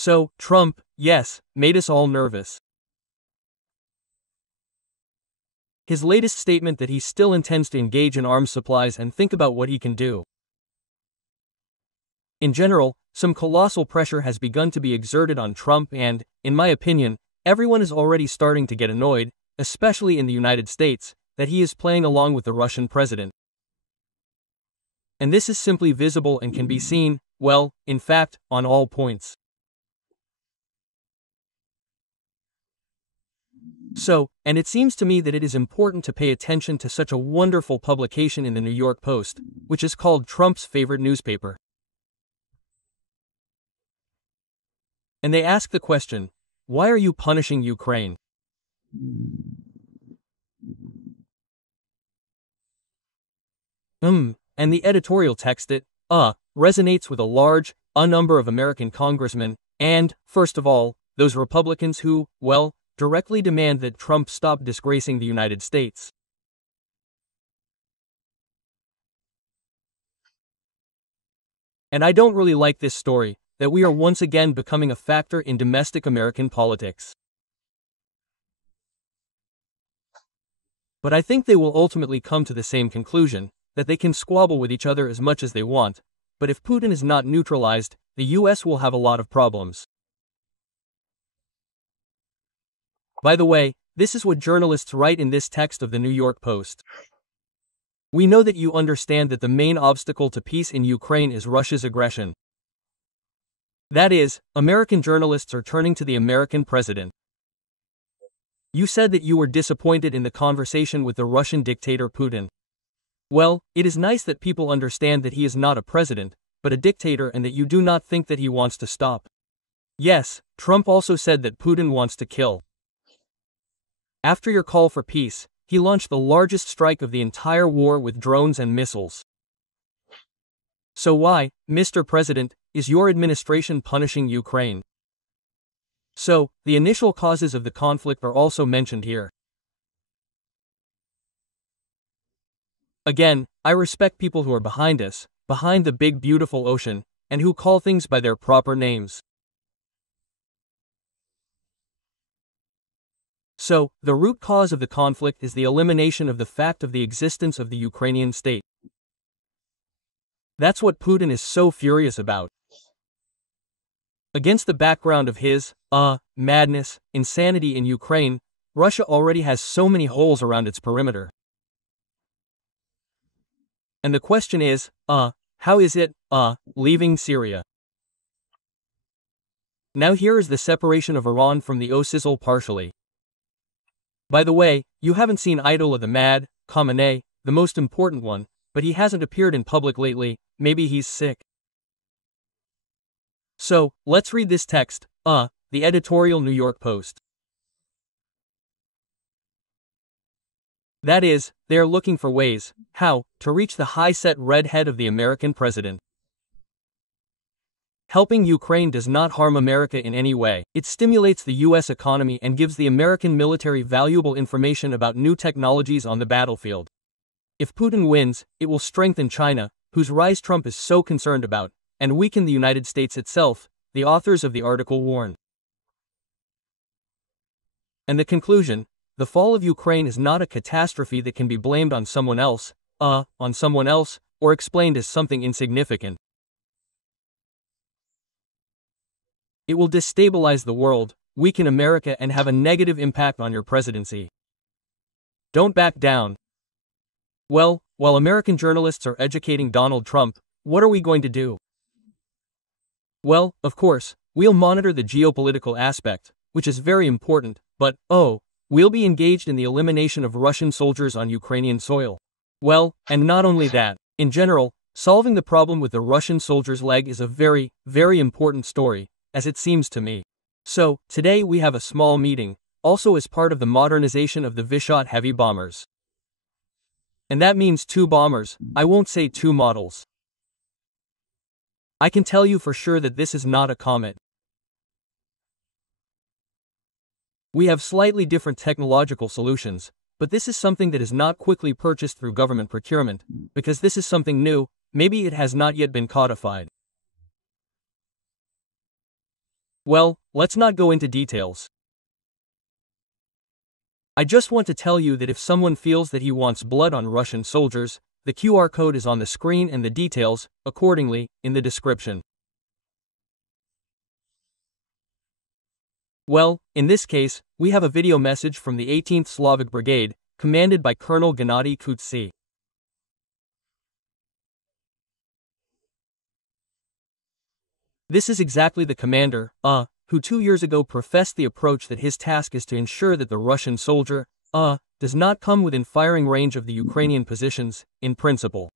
So, Trump, yes, made us all nervous. His latest statement that he still intends to engage in arms supplies and think about what he can do. In general, some colossal pressure has begun to be exerted on Trump and, in my opinion, everyone is already starting to get annoyed, especially in the United States, that he is playing along with the Russian president. And this is simply visible and can be seen, well, in fact, on all points. So, and it seems to me that it is important to pay attention to such a wonderful publication in the New York Post, which is called Trump's favorite newspaper. And they ask the question, why are you punishing Ukraine? And the editorial text resonates with a number of American congressmen, and, first of all, those Republicans who, well, directly demand that Trump stop disgracing the United States. And I don't really like this story, that we are once again becoming a factor in domestic American politics. But I think they will ultimately come to the same conclusion, that they can squabble with each other as much as they want, but if Putin is not neutralized, the US will have a lot of problems. By the way, this is what journalists write in this text of the New York Post. We know that you understand that the main obstacle to peace in Ukraine is Russia's aggression. That is, American journalists are turning to the American president. You said that you were disappointed in the conversation with the Russian dictator Putin. Well, it is nice that people understand that he is not a president, but a dictator, and that you do not think that he wants to stop. Yes, Trump also said that Putin wants to kill. After your call for peace, he launched the largest strike of the entire war with drones and missiles. So why, Mr. President, is your administration punishing Ukraine? So, the initial causes of the conflict are also mentioned here. Again, I respect people who are behind us, behind the big beautiful ocean, and who call things by their proper names. So, the root cause of the conflict is the elimination of the fact of the existence of the Ukrainian state. That's what Putin is so furious about. Against the background of his, madness, insanity in Ukraine, Russia already has so many holes around its perimeter. And the question is, how is it, leaving Syria? Now here is the separation of Iran from the OSISL partially. By the way, you haven't seen Ayatollah the Mad, Khamenei, the most important one, but he hasn't appeared in public lately, maybe he's sick. So, let's read this text, the editorial New York Post. That is, they are looking for ways, how, to reach the high-set red head of the American president. Helping Ukraine does not harm America in any way. It stimulates the US economy and gives the American military valuable information about new technologies on the battlefield. If Putin wins, it will strengthen China, whose rise Trump is so concerned about, and weaken the United States itself, the authors of the article warn. And the conclusion, the fall of Ukraine is not a catastrophe that can be blamed on someone else, or explained as something insignificant. It will destabilize the world, weaken America, and have a negative impact on your presidency. Don't back down. Well, while American journalists are educating Donald Trump, what are we going to do? Well, of course, we'll monitor the geopolitical aspect, which is very important, but, we'll be engaged in the elimination of Russian soldiers on Ukrainian soil. Well, and not only that, in general, solving the problem with the Russian soldiers' leg is a very, very important story, as it seems to me. So, today we have a small meeting, also as part of the modernization of the Vysot heavy bombers. And that means 2 bombers, I won't say 2 models. I can tell you for sure that this is not a comet. We have slightly different technological solutions, but this is something that is not quickly purchased through government procurement, because this is something new, maybe it has not yet been codified. well, let's not go into details. I just want to tell you that if someone feels that he wants blood on Russian soldiers, the QR code is on the screen and the details, accordingly, in the description. Well, in this case, we have a video message from the 18th Slavic Brigade, commanded by Colonel Gennady Kutsy. This is exactly the commander, who 2 years ago professed the approach that his task is to ensure that the Russian soldier, does not come within firing range of the Ukrainian positions, in principle.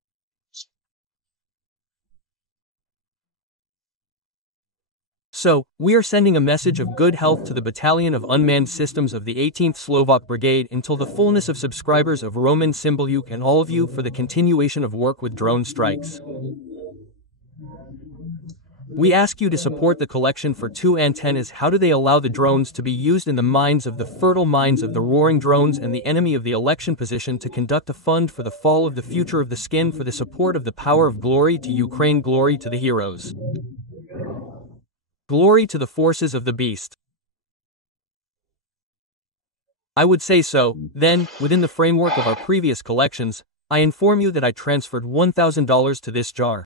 So, we are sending a message of good health to the Battalion of Unmanned Systems of the 18th Slovak Brigade until the fullness of subscribers of Roman Symboliuk and all of you for the continuation of work with drone strikes. We ask you to support the collection for 2 antennas. How do they allow the drones to be used in the minds of the fertile minds of the roaring drones and the enemy of the election position to conduct a fund for the fall of the future of the skin for the support of the power of glory to Ukraine, glory to the heroes. Glory to the forces of the beast. I would say so. Then, within the framework of our previous collections, I inform you that I transferred $1,000 to this jar.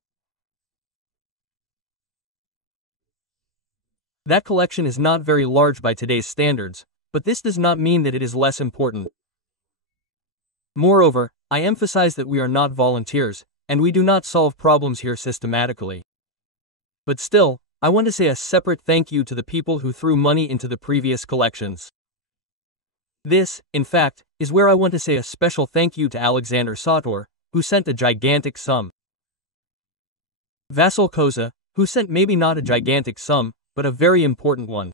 That collection is not very large by today's standards, but this does not mean that it is less important. Moreover, I emphasize that we are not volunteers, and we do not solve problems here systematically. But still, I want to say a separate thank you to the people who threw money into the previous collections. This, in fact, is where I want to say a special thank you to Alexander Sator, who sent a gigantic sum. Vasil Koza, who sent maybe not a gigantic sum, but a very important one.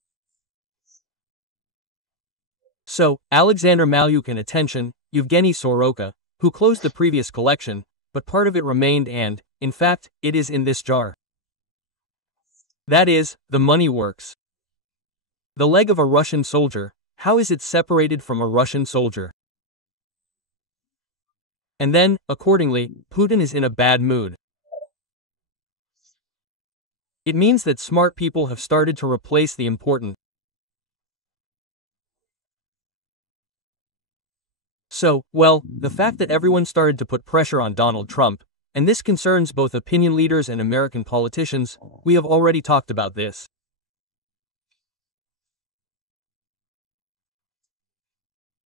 So, Alexander Malyuk and attention, Yevgeny Soroka, who closed the previous collection, but part of it remained and, in fact, it is in this jar. That is, the money works. The leg of a Russian soldier, how is it separated from a Russian soldier? And then, accordingly, Putin is in a bad mood. It means that smart people have started to replace the important. So, well, the fact that everyone started to put pressure on Donald Trump, and this concerns both opinion leaders and American politicians, we have already talked about this.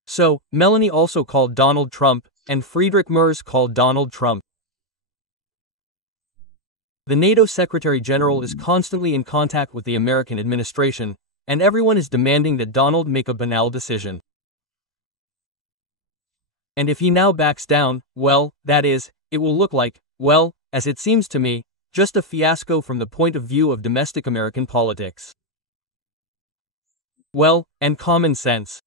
So, Melanie also called Donald Trump, and Friedrich Merz called Donald Trump. The NATO Secretary General is constantly in contact with the American administration, and everyone is demanding that Donald make a banal decision. And if he now backs down, well, that is, it will look like, well, as it seems to me, just a fiasco from the point of view of domestic American politics. Well, and common sense.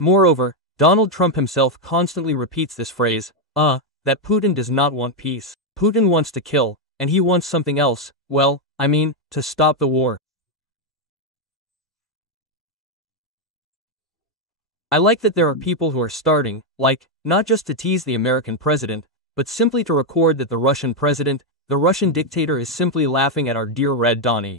Moreover, Donald Trump himself constantly repeats this phrase, that Putin does not want peace. Putin wants to kill, and he wants something else, well, I mean, to stop the war. I like that there are people who are starting, like, not just to tease the American president, but simply to record that the Russian president, the Russian dictator is simply laughing at our dear Red Donnie.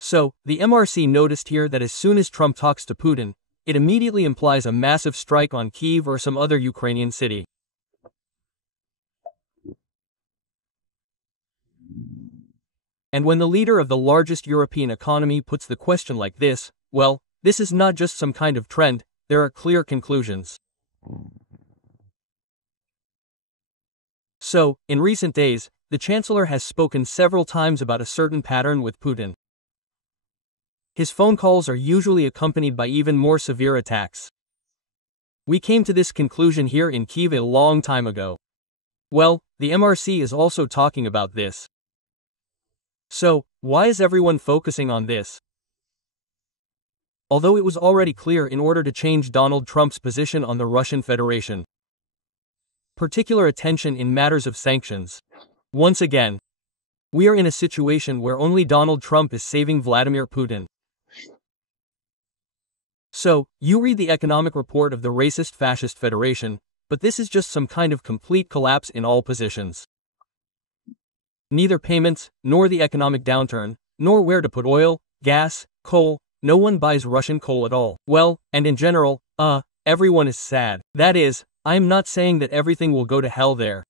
So, the MRC noticed here that as soon as Trump talks to Putin, it immediately implies a massive strike on Kyiv or some other Ukrainian city. And when the leader of the largest European economy puts the question like this, well, this is not just some kind of trend, there are clear conclusions. So, in recent days, the Chancellor has spoken several times about a certain pattern with Putin. His phone calls are usually accompanied by even more severe attacks. We came to this conclusion here in Kyiv a long time ago. Well, the MRC is also talking about this. So, why is everyone focusing on this? Although it was already clear in order to change Donald Trump's position on the Russian Federation. Particular attention in matters of sanctions. Once again, we are in a situation where only Donald Trump is saving Vladimir Putin. So, you read the economic report of the racist fascist federation, but this is just some kind of complete collapse in all positions. Neither payments, nor the economic downturn, nor where to put oil, gas, coal, no one buys Russian coal at all. Well, and in general, everyone is sad. That is, I am not saying that everything will go to hell there.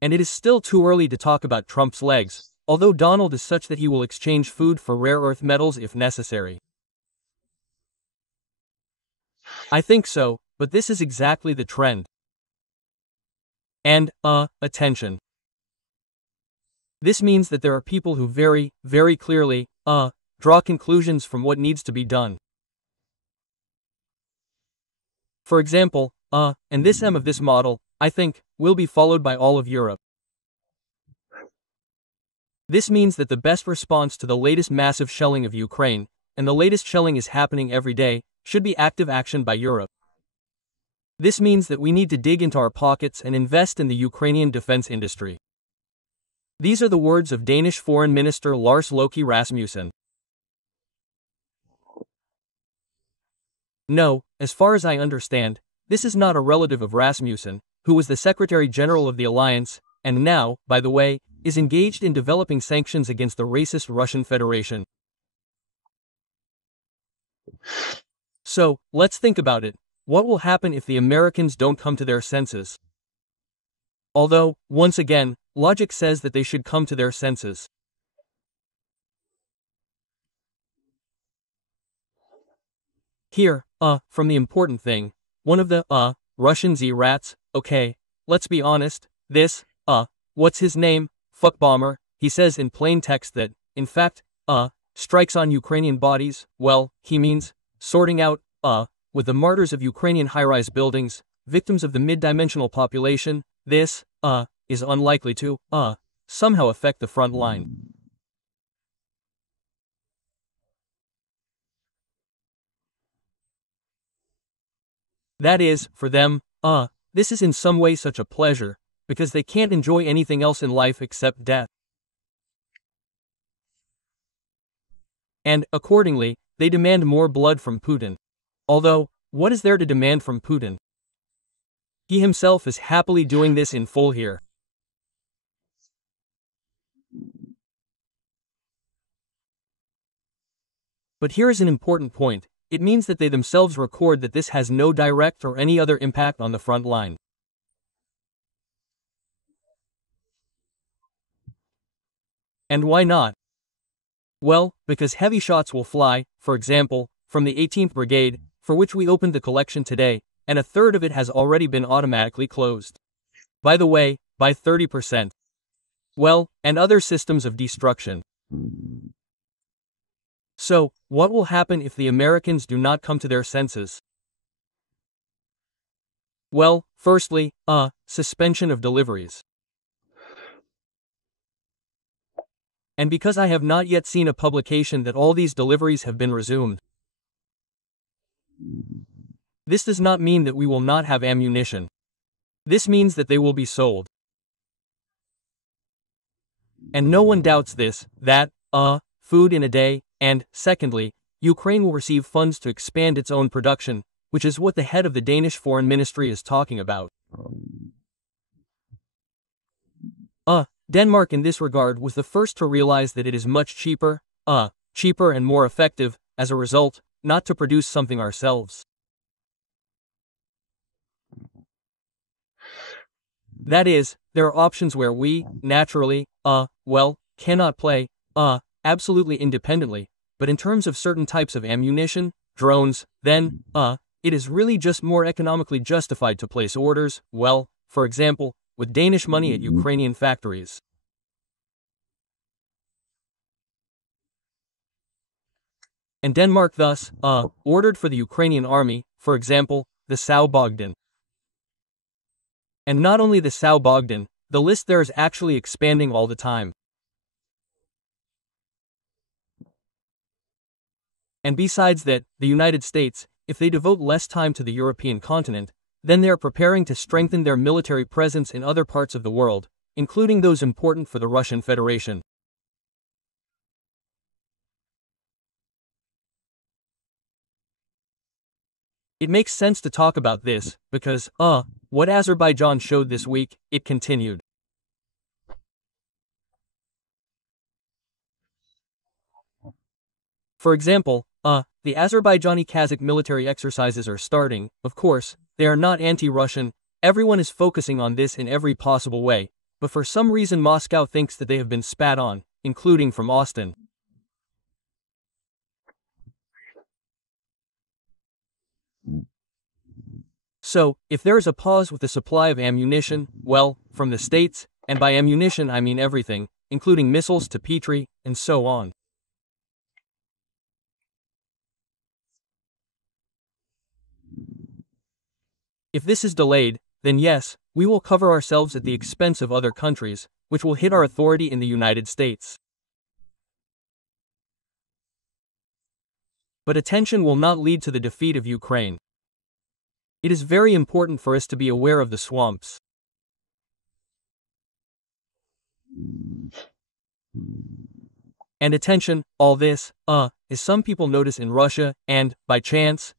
And it is still too early to talk about Trump's legs, although Donald is such that he will exchange food for rare earth metals if necessary. I think so, but this is exactly the trend. And, attention. This means that there are people who very, very clearly, draw conclusions from what needs to be done. For example, and this M of this model, I think, will be followed by all of Europe. This means that the best response to the latest massive shelling of Ukraine, and the latest shelling is happening every day, should be active action by Europe. This means that we need to dig into our pockets and invest in the Ukrainian defense industry. These are the words of Danish Foreign Minister Lars Løkke Rasmussen. No, as far as I understand, this is not a relative of Rasmussen, who was the Secretary General of the alliance, and now, by the way, is engaged in developing sanctions against the racist Russian Federation. So, let's think about it. What will happen if the Americans don't come to their senses? Although, once again, logic says that they should come to their senses. Here, from the important thing, one of the, Russian Z-rats, okay, let's be honest, this, what's his name, fuckbomber, he says in plain text that, in fact, strikes on Ukrainian bodies, well, he means, sorting out, with the martyrs of Ukrainian high-rise buildings, victims of the mid-dimensional population, this, is unlikely to, somehow affect the front line. That is, for them, this is in some way such a pleasure, because they can't enjoy anything else in life except death. And, accordingly, they demand more blood from Putin. Although, what is there to demand from Putin? He himself is happily doing this in full here. But here is an important point. It means that they themselves record that this has no direct or any other impact on the front line. And why not? Well, because heavy shots will fly, for example, from the 18th Brigade, for which we opened the collection today, and a third of it has already been automatically closed. By the way, by 30%. Well, and other systems of destruction. So, what will happen if the Americans do not come to their senses? Well, firstly, suspension of deliveries. And because I have not yet seen a publication that all these deliveries have been resumed, this does not mean that we will not have ammunition. This means that they will be sold. And no one doubts this, that, food in a day, and, secondly, Ukraine will receive funds to expand its own production, which is what the head of the Danish Foreign Ministry is talking about. Denmark in this regard was the first to realize that it is much cheaper and more effective, as a result, not to produce something ourselves. That is, there are options where we, naturally, cannot play, absolutely independently, but in terms of certain types of ammunition, drones, then, it is really just more economically justified to place orders, well, for example, with Danish money at Ukrainian factories. And Denmark thus, ordered for the Ukrainian army, for example, the Sao Bogdan. And not only the Sao Bogdan, the list there is actually expanding all the time. And besides that, the United States, if they devote less time to the European continent, then they are preparing to strengthen their military presence in other parts of the world, including those important for the Russian Federation. It makes sense to talk about this, because, what Azerbaijan showed this week, it continued. For example, the Azerbaijani-Kazakh military exercises are starting. Of course, they are not anti-Russian, everyone is focusing on this in every possible way, but for some reason Moscow thinks that they have been spat on, including from Austin. So, if there is a pause with the supply of ammunition, well, from the States, and by ammunition I mean everything, including missiles to Petrie, and so on. If this is delayed, then yes, we will cover ourselves at the expense of other countries, which will hit our authority in the United States. But attention will not lead to the defeat of Ukraine. It is very important for us to be aware of the swamps. And attention, all this, as some people notice in Russia, and, by chance,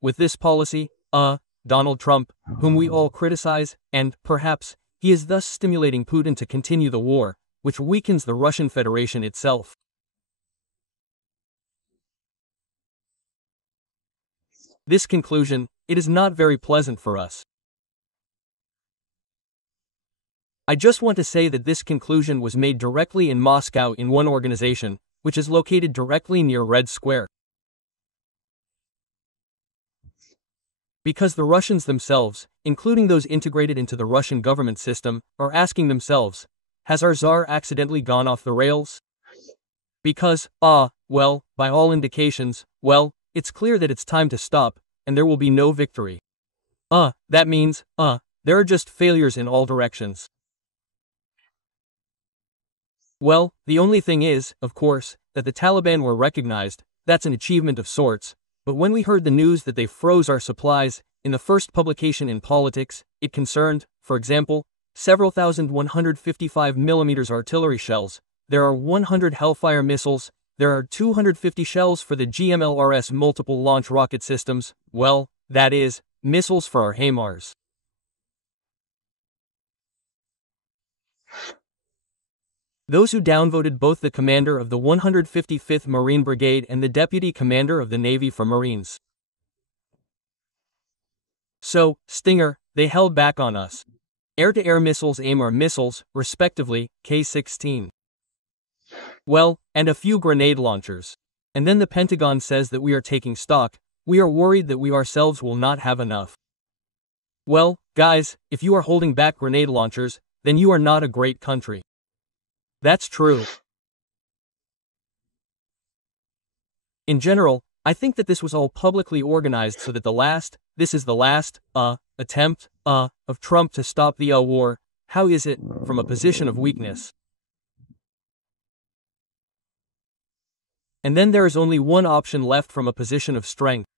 with this policy, Donald Trump, whom we all criticize, and, perhaps, he is thus stimulating Putin to continue the war, which weakens the Russian Federation itself. This conclusion, it is not very pleasant for us. I just want to say that this conclusion was made directly in Moscow in one organization, which is located directly near Red Square. Because the Russians themselves, including those integrated into the Russian government system, are asking themselves, has our Tsar accidentally gone off the rails? Because, well, by all indications, well, it's clear that it's time to stop, and there will be no victory. That means, there are just failures in all directions. Well, the only thing is, of course, that the Taliban were recognized, that's an achievement of sorts, but when we heard the news that they froze our supplies, in the first publication in Politics, it concerned, for example, several thousand 155mm artillery shells, there are 100 Hellfire missiles, there are 250 shells for the GMLRS multiple launch rocket systems, well, that is, missiles for our HIMARS. Those who downvoted both the commander of the 155th Marine Brigade and the deputy commander of the Navy for Marines. So, Stinger, they held back on us. Air-to-air missiles AIM missiles, respectively, K-16. Well, and a few grenade launchers. And then the Pentagon says that we are taking stock, we are worried that we ourselves will not have enough. Well, guys, if you are holding back grenade launchers, then you are not a great country. That's true. In general, I think that this was all publicly organized so that this is the last, attempt, of Trump to stop the war. How is it, from a position of weakness? And then there is only one option left from a position of strength.